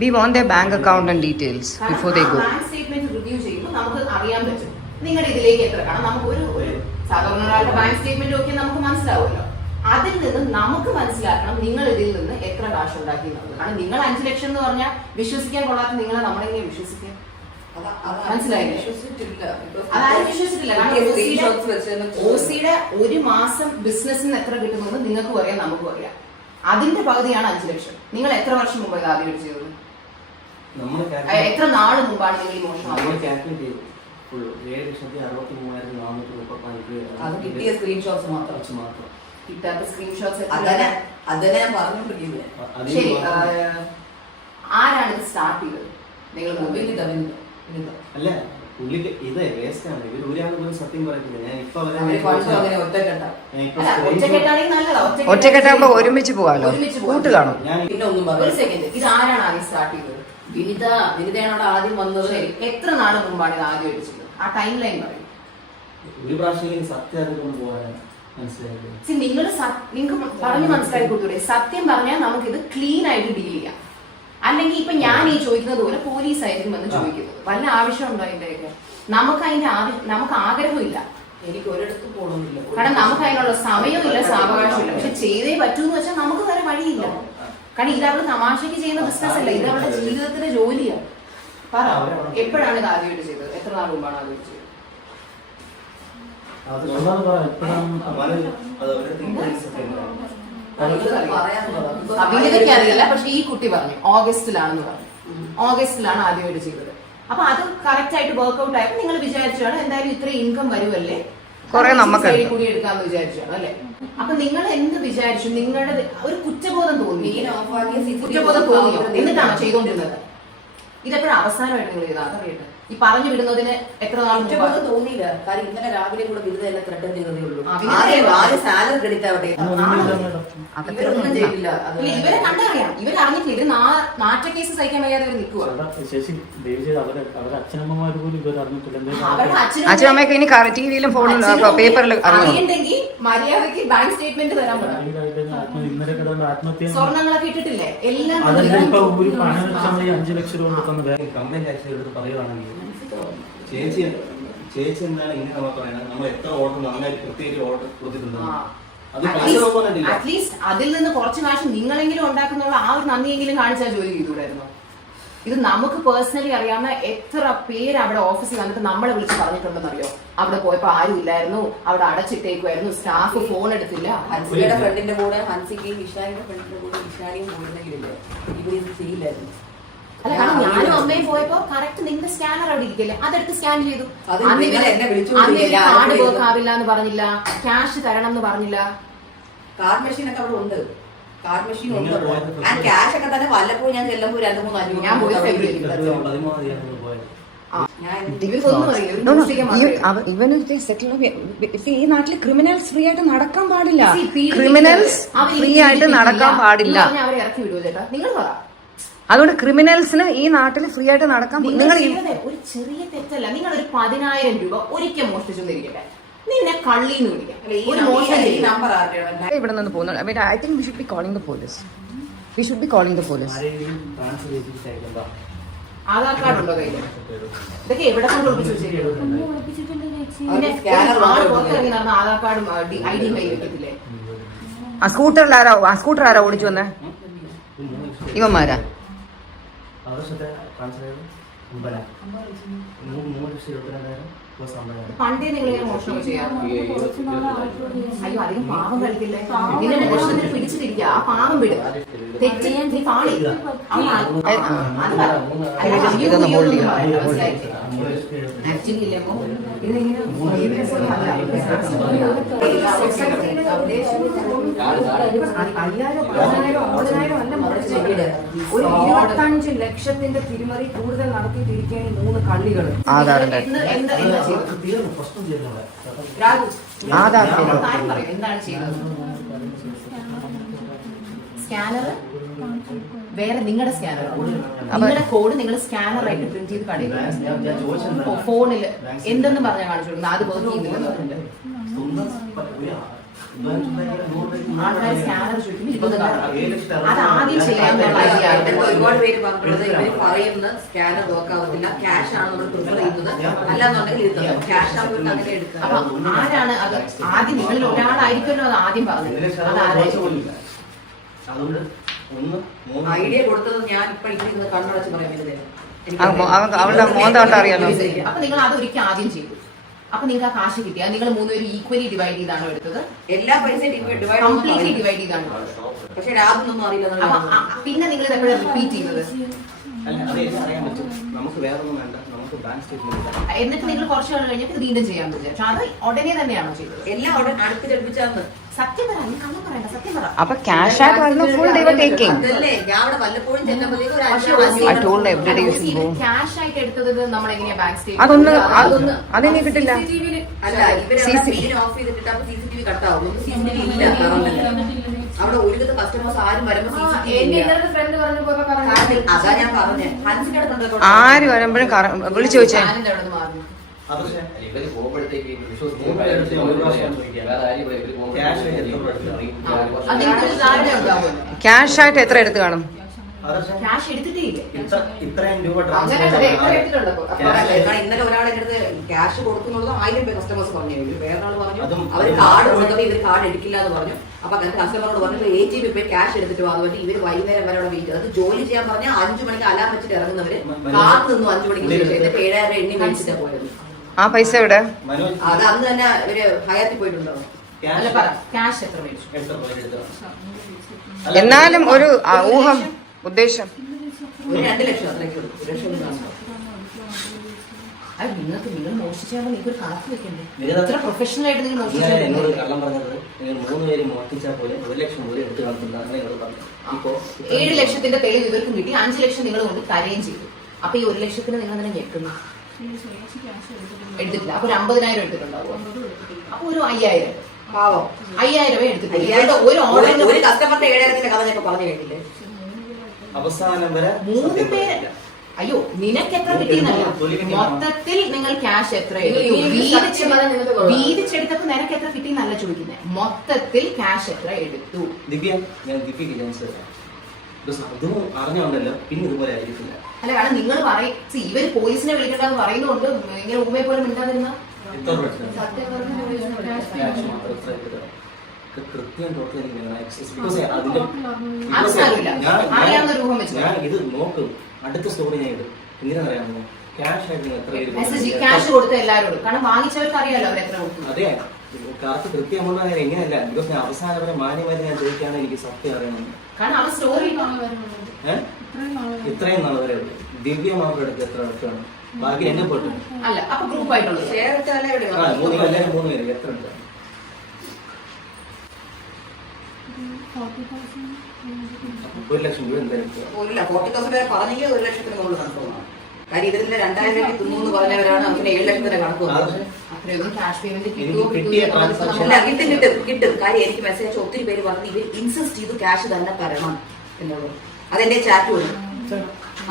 We want their bank account and details before they go bank statement review ചെയ്യുമ്പോൾ നമുക്ക് അറിയാൻ പറ്റും. നിങ്ങളുടെ ഇതിലേക്ക് എത്ര? കാരണം നമുക്ക് ഒരു ഒരു സാധാരണ ഒരാളുടെ ബാങ്ക് സ്റ്റേറ്റ്മെന്റ് ഒക്കെ നമുക്ക് മനസ്സിലാവുമല്ലോ. അതിൽ നിന്ന് നമുക്ക് മനസ്സിലാക്കണം നിങ്ങൾ ഇതിൽ നിന്ന് എത്ര കാശ് ഉണ്ടാക്കി എന്നുള്ളത്. കാരണം നിങ്ങൾ അഞ്ചു ലക്ഷം എന്ന് പറഞ്ഞാൽ വിശ്വസിക്കാൻ കൊള്ളാത്ത നിങ്ങളെ നമ്മളെങ്ങനെ വിശ്വസിക്കാം? മനസ്സിലായില്ലേ? വിശ്വസിച്ചിട്ടില്ല. ഒരു മാസം ബിസിനസ്സിന് എത്ര കിട്ടുമെന്ന് നിങ്ങൾക്കും അറിയാം നമുക്കും അറിയാം. അതിന്റെ പകുതിയാണ് അഞ്ചു ലക്ഷം. നിങ്ങൾ എത്ര വർഷം മുമ്പ് ഇത് ആദ്യം ചെയ്തത് നമ്മൾ എത്ര നാൾ മുമ്പാണ് നിങ്ങൾ ഈ മുപ്പത്തി അത് കിട്ടിയ സ്ക്രീൻഷോട്ട്സ് മാത്രം. കിട്ടാത്ത സ്ക്രീൻഷോട്ട്സ് അതന്നെ അതന്നെ ഞാൻ പറഞ്ഞോണ്ടിരിക്കുന്നത് ശരി ആരാണ് ഇത് സ്റ്റാർട്ട് ചെയ്തത്? നിങ്ങൾ മൊബൈലിൽ വിനിത. അല്ല പുള്ളിക്ക് ഇത് വേസ്റ്റ് ആണ്. ഇവർ ഒരാൾ പോലും സത്യം പറയത്തില്ല. ഞാൻ ഇപ്പൊ ഒറ്റക്കെട്ടാകുമ്പോ ഒരുമിച്ച് പോകാലോ? കൂട്ട് കാണും. ഞാൻ പിന്നെ ഒന്നും ഒരു സെക്കൻഡ് ഇത് ആരാണ് ആദ്യം സ്റ്റാർട്ട് ചെയ്തത്? വിനിത വിനിതയാണ് ആദ്യം വന്നത്? എത്ര നാൾ മുമ്പാണ് ഇത് ആദ്യം അടിച്ചത് ആ ടൈം ലൈൻ പറയും. ഒരു പ്രാവശ്യം സത്യം അറിഞ്ഞുകൊണ്ട് പോകാനാണ് മനസ്സിലായത്. നിങ്ങൾ നിങ്ങൾക്ക് പറഞ്ഞു മനസ്സിലാക്കി കൊടുത്തൂടെ? സത്യം പറഞ്ഞാൽ നമുക്ക് ഇത് ക്ലീൻ ആയിട്ട് ഡീൽ ചെയ്യാം. അല്ലെങ്കിൽ ഇപ്പൊ ഞാൻ ഈ ചോദിക്കുന്നത് പോലെ പോലീസ് ആയിരിക്കും എന്ന്. ചോദിക്കുന്നത്. വല്ല ആവശ്യമുണ്ടോ അതിന്റെയൊക്കെ നമുക്ക് അതിന്റെ ആവശ്യം നമുക്ക് ആഗ്രഹമില്ല. എനിക്ക് ഒരിടത്ത് പോകണമില്ല കാരണം നമുക്ക് അതിനുള്ള സമയമില്ല സാവകാശമില്ല. പക്ഷെ ചെയ്തേ പറ്റൂ എന്ന് വെച്ചാൽ നമുക്ക് വേറെ വഴിയില്ല. കാരണം ഇത് അവൾ തമാശക്ക് ചെയ്യുന്ന ബിസിനസ് അല്ല. ഇത് അവളുടെ ജീവിതത്തിന്റെ ജോലിയാണ് പറ എപ്പോഴാണ് ഇത് ആദ്യമായിട്ട് ചെയ്തത്? എത്ര നാൾ മുമ്പാണ് ആദ്യമായിട്ട് ചെയ്തത്? അത് എപ്പോഴാണ് സത്യമാണ്. അറിയില്ല പക്ഷെ ഈ കുട്ടി പറഞ്ഞു ഓഗസ്റ്റിലാണെന്ന് പറഞ്ഞു. ഓഗസ്റ്റിലാണ് ആദ്യമായിട്ട് ചെയ്തത്. അപ്പൊ അത് കറക്റ്റ് ആയിട്ട് വർക്ക്ഔട്ട് ആയപ്പോൾ നിങ്ങൾ വിചാരിച്ചാണ് എന്തായാലും ഇത്രയും ഇൻകം വരുമല്ലേ കുറെ അത് നമുക്ക് കൂടി എടുക്കാന്ന് വിചാരിച്ചാണ് അല്ലെ? അപ്പൊ നിങ്ങൾ എന്ത് വിചാരിച്ചു? നിങ്ങളുടെ ഒരു കുറ്റബോധം തോന്നി കുറ്റബോധം തോന്നി എന്നിട്ടാണ് ചെയ്തോണ്ടിരുന്നത്? ചെയ്തുകൊണ്ടിരുന്നത് ഇതെപ്പോഴും അവസാനമായിട്ട് നിങ്ങൾ ചെയ്താൽ അതറിയട്ടെ. ഈ പറഞ്ഞു വിടുന്നതിന് എത്ര നാൾ മുമ്പ് തോന്നിയില്ല. കാര്യം ഇന്നലെ രാവിലെ കൂടെ വിരുദ്ധ എന്നെ ത്രെഡ് ചെയ്തതേ ഉള്ളൂ. സാലറി ഇവരൊന്നും ചെയ്തില്ല. ഇല്ല, ഇവരെ കണ്ടറിയാം. അറിഞ്ഞിട്ടില്ല. നാറ്റ കേസ് സഹിക്കാൻ വയ്യാതെ ഇവർ നിൽക്കുക അച്ഛനമ്മയൊക്കെ ഇനി ടിവിയിലും ഫോണിലും പേപ്പറിലും അറിയണ്ടെങ്കിൽ മര്യാദയ്ക്ക് ബാങ്ക് സ്റ്റേറ്റ്മെന്റ് തരാൻ പറ്റും കിടന്ന് ആത്മഹത്യ ഇട്ടിട്ടില്ലേ? എല്ലാം അതല്ല ഇപ്പൊ ഒരു കൊടുക്കണം. പണം വെച്ചാൽ മതി അഞ്ചു ലക്ഷം രൂപ കൊടുക്കുന്ന ബാങ്ക് കംപ്ലൈന്റ് ആക്ച്വലി എടുത്ത് പറയുവാണെങ്കിൽ ചേച്ചി ചേച്ചി എന്താണ് ഇങ്ങനെ നമ്മൾ പറയുന്നത് നമ്മൾ എത്ര ഓർഡർ നന്നായി കൃത്യമായിട്ട് ഓർഡർ കൊടുത്തിട്ടുണ്ട്. least അതിൽ നിന്ന് കുറച്ച് കാശ് നിങ്ങളെങ്കിലും ഉണ്ടാക്കുന്നുള്ള ആ ഒരു നന്ദിയെങ്കിലും കാണിച്ചാൽ ജോലി ചെയ്തുകൂടായിരുന്നു? ഇത് നമുക്ക് പേഴ്സണലി അറിയാവുന്ന എത്ര പേര് അവിടെ ഓഫീസിൽ വന്നിട്ട് നമ്മളെ വിളിച്ച് പറഞ്ഞിട്ടുണ്ടെന്ന് അറിയോ അവിടെ പോയപ്പോ ആരും ഇല്ലായിരുന്നു. അവിടെ അടച്ചിട്ടേക്കുമായിരുന്നു സ്റ്റാഫ് ഫോൺ എടുത്തില്ല. ഹൻസിയുടെ ഫ്രണ്ടിന്റെ കൂടെ ഹൻസിക്കും വിശാലിന്റെ ഫ്രണ്ടിന്റെ കൂടെ വിശാലിയും പോയിരുന്നെങ്കിലില്ലേ ഇവരിത് ചെയ്യില്ലായിരുന്നു. അല്ല കാരണം ഞാനും അമ്മയും പോയപ്പോ കറക്റ്റ് നിന്റെ സ്കാനർ അവിടെ ഇരിക്കില്ലേ? അതെടുത്ത് സ്കാൻ ചെയ്തു. കാർഡ് വർക്ക് ആവില്ല എന്ന് പറഞ്ഞില്ല. ക്യാഷ് തരണം എന്ന് പറഞ്ഞില്ല. കാർഡ് മെഷീൻ ഒക്കെ അവിടെ ഉണ്ട്. കാർഡ് മെഷീൻ ഉണ്ട് ഞാൻ ക്യാഷ് ഒക്കെ തന്നെ വല്ലപ്പോഴും ഞാൻ ചെല്ലുമ്പോൾ രണ്ട് മൂന്ന് അഞ്ഞൂറ് ഞാൻ പോയി ന്യൂസിലേക്ക് മാത്രമേ ഇവന് സെറ്റിൽ ഈ നാട്ടിൽ ക്രിമിനൽസ് ഫ്രീ ആയിട്ട് നടക്കാൻ പാടില്ല. ക്രിമിനൽസ് ഫ്രീ ആയിട്ട് നടക്കാൻ പാടില്ല. അതുകൊണ്ട് ക്രിമിനൽസിന് ഈ നാട്ടിൽ ഫ്രീ ആയിട്ട് നടക്കാൻ നിങ്ങൾ ഒരു ചെറിയ തെറ്റല്ല. നിങ്ങൾ ഒരു പതിനായിരം രൂപ ഒരിക്കൽ മോഷ്ടിച്ചെന്നിരിക്കട്ടെ നിന്നെ കള്ളിന്ന് വിളിക്കാം. അല്ല, ഒരു നമ്പർ- ആരുടെയാണ് ഇവിടെ നിന്ന് പോകുന്നുണ്ട്. I think we should be calling the police we should be calling the police ആരെങ്കിലും ട്രാൻസ്ഫർ ചെയ്തിട്ട് അയക്കണ്ട ആധാർ കാർഡ് ഉണ്ടോ കയ്യിൽ ഇതൊക്കെ എവിടെ കൊണ്ട് ഒളിപ്പിച്ച് ആധാർ കാർഡും ഐ ഡി വെക്കത്തില്ലേ ആ സ്കൂട്ടറിൽ ആരാ ആ സ്കൂട്ടർ ആരാ ഓടിച്ചു വന്നേ? ഇവന്മാരാ? അമ്പല മൂന്ന് ലക്ഷത്തി ഇരുപത്തിരണ്ടായിരം പ്ലസ് അമ്പതിനായിരം പണ്ടേ നിങ്ങൾ മോഷണം ചെയ്യാം അയ്യോ അധികം പാവം കളിക്കില്ലേ നിന്നെ മോഷണത്തിന് പിടിച്ചിട്ടിരിക്കുക ആ പാവം വിടും തെറ്റ് നീ പാളി അവൻ ആ- ഏ, ആ. അത് പറ. അല്ല, ഇതൊന്ന് അയ്യോ, ഇതൊന്ന് അയ്യോ hold എന്ന് ചെയ്യാം. പറ, മൂന്ന് മനസ്സിലായി. ലക്ഷത്തി എഴുപത്തി Actually ഇല്ലേ, അമ്മോ? ഇതിങ്ങനെ. അയ്യായിരം, പതിനായിരം, അല്ല മുടക്കിയത്. ഒരു ഇരുപത്തഞ്ച് ലക്ഷത്തിന്റെ തിരിമറി കൂടുതൽ നടത്തിയിട്ടിരിക്കുകയാണ് ഈ മൂന്ന് കള്ളികൾ. എന്താണ് ചെയ്തത്? സ്കാനർ? വേറെ നിങ്ങളുടെ സ്കാനർ നിങ്ങളുടെ കോഡ് നിങ്ങൾ സ്കാനർ ആയിട്ട് പ്രിന്റ് ചെയ്ത് കാണിക്കുന്നു ഞാൻ ഞാൻ ചോദിച്ചത് ഫോണിൽ എന്തെന്ന് പറഞ്ഞാൽ കാണിച്ചു കൊടുക്കുന്നത് അത് സ്കാനർ ചുറ്റും ഇരുപത് അത് ആദ്യം ചെയ്യാൻ ഒരുപാട് പേര് ഇവർ പറയുന്ന സ്കാനർ നോക്കാവത്തില്ല ക്യാഷ് ആണ് നമ്മൾ പ്രിഫർ ചെയ്യുന്നത് അല്ലാന്നുണ്ടെങ്കിൽ ക്യാഷ് ആകുമ്പോൾ അങ്ങനെ എടുക്കുക അപ്പൊ ആരാണ് അത് ആദ്യം നിങ്ങളിൽ ഒരാളായിരിക്കുമല്ലോ അത് ആദ്യം പറഞ്ഞത്. അതുകൊണ്ട് ഐഡിയ കൊടുത്തത് ഞാൻ ഇപ്പൊ ഇരിക്കുന്നത് കണ്ണടച്ച് പറയാൻ പറ്റുന്നില്ല അവളുടെ മോന്ത അറിയാലോ. അപ്പൊ നിങ്ങൾ അത് ഒരിക്കൽ ആദ്യം ചെയ്തു അപ്പൊ നിങ്ങൾക്ക് ആ കാശ് കിട്ടിയ നിങ്ങൾ മൂന്നുപേരും ഈക്വലി ഡിവൈഡ് ചെയ്താണോ എടുത്തത്. എല്ലാ പൈസയും ഡിവൈഡ് കംപ്ലീറ്റ്ലി ഡിവൈഡ് ചെയ്താണ്. പക്ഷെ രാതൊന്നും അറിയില്ല പിന്നെ നിങ്ങൾ റിപ്പീറ്റ് ചെയ്യുന്നത്? അല്ല അത് അറിയാൻ പറ്റും. നമുക്ക് വേറെ ഒന്നും വേണ്ട. നമുക്ക് ബാങ്ക് സ്റ്റേറ്റ്മെന്റ് എന്നിട്ട് നിങ്ങൾ കുറച്ചു നാൾ കഴിഞ്ഞിട്ട് വീണ്ടും ചെയ്യാൻ പറ്റും. പക്ഷെ അത് ഉടനെ തന്നെയാണോ ചെയ്തത്? എല്ലാം അടുത്ത് അടുപ്പിച്ചടുപ്പിച്ചാന്ന് അപ്പൊ ക്യാഷ് ആയിട്ട് വരുന്ന ഫുൾ ഡേ ടേക്കിംഗ് അതൊന്ന് അതൊന്ന് അതിനി കിട്ടില്ല. അവിടെ കസ്റ്റമേഴ്സ് ആരും വരുമ്പോ ആര് വരുമ്പോഴും വിളിച്ചു ചോദിച്ചേ. ഇവർ പോകുമ്പോഴത്തേക്ക് ക്യാഷ് ആയിട്ട് എത്ര എടുത്ത് കാണും? ഇത്രയും രൂപ ഇന്നലെ ഒരാളെ അടുത്ത് ക്യാഷ് കൊടുക്കുന്നുള്ളത് ആയിരം പേര് കസ്റ്റമേഴ്സ് പറഞ്ഞു. ഇവർ വേറെ ആൾ പറഞ്ഞു. അതും അവർ കാർഡ് കൊടുത്തപ്പോൾ ഇവർ കാർഡ് എടുക്കില്ല എന്ന് പറഞ്ഞു. അപ്പൊ അങ്ങനെ കസ്റ്റമറോട് പറഞ്ഞു എ ജി ബി പോയി ക്യാഷ് എടുത്തിട്ട് വന്നു പറഞ്ഞിട്ട് ഇവർ വൈകുന്നേരം വരെ അവിടെ വെയിറ്റ് അത് ജോലി ചെയ്യാൻ പറഞ്ഞാൽ അഞ്ചു മണിക്ക് അലാം വെച്ചിട്ട് ഇറങ്ങുന്നവര് കാത്തു നിന്നു അഞ്ചു മണിക്ക് ശേഷം എന്നിട്ട് ഏഴായിരം എണ്ണി മേടിച്ചിട്ട് പോയത്. ആ പൈസ എവിടെ? അത് അന്ന് തന്നെ ഒരു ഹയാത്തിൽ പോയിട്ടുണ്ടോ? അല്ല പറ. ക്യാഷ് എത്ര മേടിച്ചു? എന്നാലും ഒരു ആ, ഊഹം ഉദ്ദേശം. ഒരു രണ്ട് ലക്ഷം അത്രയ്ക്ക് ഒരു ലക്ഷം ഒന്നും കാണും. അത് നിങ്ങൾക്ക് നിങ്ങൾ മോഷിച്ചാൽ നിങ്ങൾക്ക് ഒരു കണക്ക് വെക്കണ്ടേ? നിങ്ങൾ പ്രൊഫഷണൽ ആയിട്ട് നിങ്ങൾ ഇങ്ങനെ എന്നോട് മോഷിച്ചു കള്ളം പറഞ്ഞത് നിങ്ങൾ മൂന്ന് പേര് മോഷ്ടിച്ചാൽ പോലെ ഒരു ലക്ഷം പോലും എടുത്ത് കാണുന്നില്ല അങ്ങനെ എന്നോട് പറഞ്ഞു ഇപ്പോ ഏഴ് ലക്ഷത്തിന്റെ തെളിവ് ഇവർക്കും കിട്ടി. അഞ്ച് ലക്ഷം നിങ്ങൾ കൊണ്ട് തരുകയും ചെയ്തു. അപ്പൊ ഈ ഒരു ലക്ഷത്തിന് നിങ്ങൾ തന്നെ ഞെക്കുന്നു എടുത്തിട്ടില്ല. അപ്പൊ ഒരു അമ്പതിനായിരം എടുത്തിട്ടുണ്ടാവും. അപ്പൊ ഒരു അയ്യായിരം. പാവം. അയ്യായിരമേ എടുത്തിട്ടില്ല ഒരു ഒരു- ഒരു കസ്റ്റമറിന്റെ ഏഴായിരത്തിന്റെ കഥ ഞാൻ പറഞ്ഞു കേട്ടില്ലേ? അവസാനം വരെ മൂന്ന് പേര്. അയ്യോ നിനക്ക് എത്ര കിട്ടിയെന്നല്ല. മൊത്തത്തിൽ നിങ്ങൾ ക്യാഷ് എത്ര. വീതിച്ചെടുത്തപ്പോ നിനക്ക് എത്ര കിട്ടിയെന്നല്ല ചോദിക്കുന്നത് മൊത്തത്തിൽ ക്യാഷ് എത്ര എടുത്തു? ദിവ്യ ഞാൻ ദിവ്യക്ക് അതും അറിഞ്ഞോണ്ടല്ലോ പിന്നെ ഇതുപോലെ ആയിരിക്കില്ല. അല്ല കാരണം നിങ്ങൾ പറയും see, ഇവർ പോലീസിനെ വിളിക്കണ്ടെന്ന് പറയുന്നുണ്ട് ഇങ്ങനെ ഉമ്മയെ പോലെ മിണ്ടാതിരുന്ന കൃത്യം. ഞാൻ- ഇത് നോക്കും. അടുത്ത സ്റ്റോറി ഞാൻ ഇടും. എന്തിനാ അറിയാമോ? ക്യാഷ് ആയിട്ട്? ക്യാഷ് കൊടുത്ത? എല്ലാവരോടും കാരണം വാങ്ങിച്ചവർക്ക് അറിയാലോ അവർ എത്ര കൊടുക്കും അതെ. കറക്റ്റ് കൃത്യം എങ്ങനെയല്ല. ബിക്കോസ് ഞാൻ അവസാനം വരെ മാന്യമായിട്ട് ഞാൻ ചോദിക്കാൻ എനിക്ക് സത്യം അറിയണം കാരണം സ്റ്റോറി ഇത്രയും നാൾ വരെ ദിവ്യ മാത്രം എടുത്ത് എത്ര വർഷമാണ്? ബാക്കി എന്നെ പോട്ടു. അല്ല അപ്പൊ ഗ്രൂപ്പ് ആയിട്ടുള്ളത്. മൂന്ന് എല്ലാവരും മൂന്ന് പേര്. എത്ര ഒരു ലക്ഷം രൂപ എന്തായാലും ഒരു ലക്ഷത്തിന് മുകളിൽ തോന്നാം കാര്യം ഇതിൽ രണ്ടായിരം രൂപ തിന്നു എന്ന് പറഞ്ഞവരാണ് അങ്ങനെ ഏഴ് ലക്ഷത്തിന്റെ കണക്ക് അല്ല കിട്ടും കിട്ടും കിട്ടും. കാര്യം എനിക്ക് മെസ്സേജ് ഒത്തിരി പേര് പറഞ്ഞു ഇവർ ഇൻസിസ്റ്റ് ചെയ്ത് ക്യാഷ് തന്നെ തരണം എന്നുള്ളത്. അതെന്റെ ചാറ്റ് വരും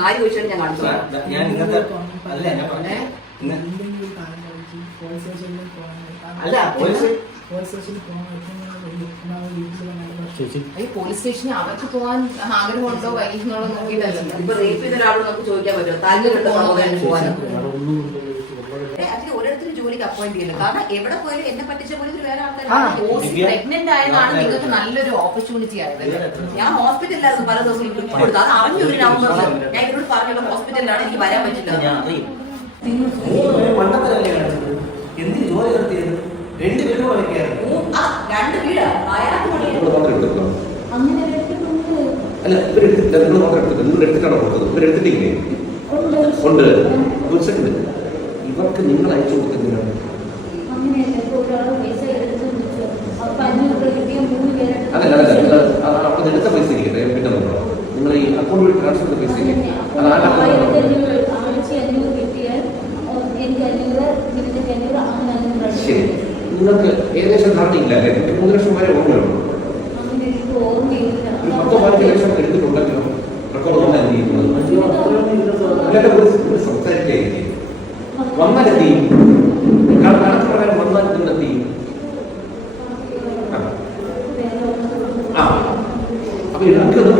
ആര് ചോദിച്ചാലും ഞാൻ കാണിച്ചു ഞാൻ ഇന്നത്തെ അല്ല ഞാൻ പോലീസ് ചേച്ചി. ഈ പോലീസ് സ്റ്റേഷനിൽ അവർക്ക് പോകാൻ ആഗ്രഹമുണ്ടോ? വൈകുന്നുള്ളോ നോക്കിയിട്ടല്ലോ. ഇപ്പൊ റേപ്പ് ചെയ്ത ഒരാളോട് നമുക്ക് ചോദിക്കാൻ പറ്റുമോ? താല്പര്യം പോകാൻ? ജോലിക്ക് അപ്പോയിന്റ് ചെയ്യുന്നത് കാരണം എവിടെ പോയാലും എന്നെ പറ്റിച്ച പോലെ ഒരു വേറെ. ആൾക്കാർ പ്രഗ്നന്റ് ആയതാണ് നിങ്ങൾക്ക് നല്ലൊരു ഓപ്പർച്യൂണിറ്റി ആയത്. ഞാൻ ഹോസ്പിറ്റലിലായിരുന്നു പല ദിവസം കൊടുത്തു അത് അറിഞ്ഞു ഒരു നവംബറിൽ ഞാൻ ഇവരോട് പറഞ്ഞിട്ട് ഹോസ്പിറ്റലിലാണ് എനിക്ക് വരാൻ പറ്റില്ല. എന്തിന് ജോലി നടത്തിയത് രണ്ട് ആ, രണ്ട് വീടാ? എടുത്തിട്ടുണ്ടോ? അല്ല ഇവരെടുത്തിട്ടില്ല നിങ്ങൾ മാത്രം എടുത്തിട്ട് നിങ്ങൾ എടുത്തിട്ടാണോ കൊടുത്തത്? ഇവരെടുത്തിട്ടില്ലേ ഉണ്ട്. ഒരു സെക്കൻഡ് ഇവർക്ക് നിങ്ങൾ അയച്ചു കൊടുക്കുന്നതിനാണ് അതല്ല അല്ല അപ്പോൾ എടുത്ത പൈസ ഇരിക്കട്ടെ. പിന്നെ നോക്കണം നിങ്ങൾ ഈ അക്കൗണ്ട് വഴി ട്രാൻസ്ഫർ ചെയ്ത പൈസ ഇല്ലേ അത് ലാണ്? ശരി. നിങ്ങൾക്ക് ഏകദേശം ധാരണയില്ല അല്ലേ? മൂന്ന് ലക്ഷം വരെ ഓർമ്മയുള്ളൂ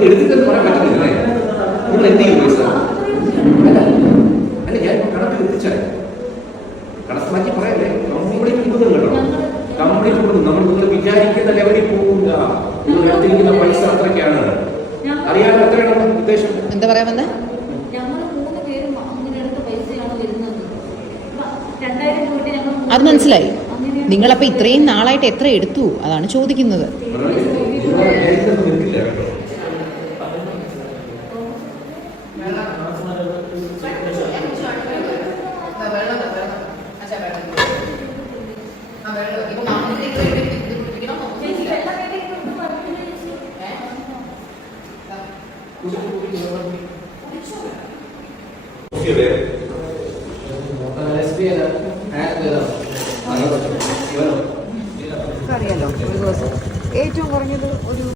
ഒരു റെക്കോർഡ് പറയാൻ പറ്റുന്നില്ലേ നിങ്ങൾ എന്ത് ചെയ്യും പൈസ? ഞങ്ങൾ മൂന്ന് പേരും അത് മനസ്സിലായി. നിങ്ങളപ്പോ ഇത്രയും നാളായിട്ട് എത്ര എടുത്തു? അതാണ് ചോദിക്കുന്നത്.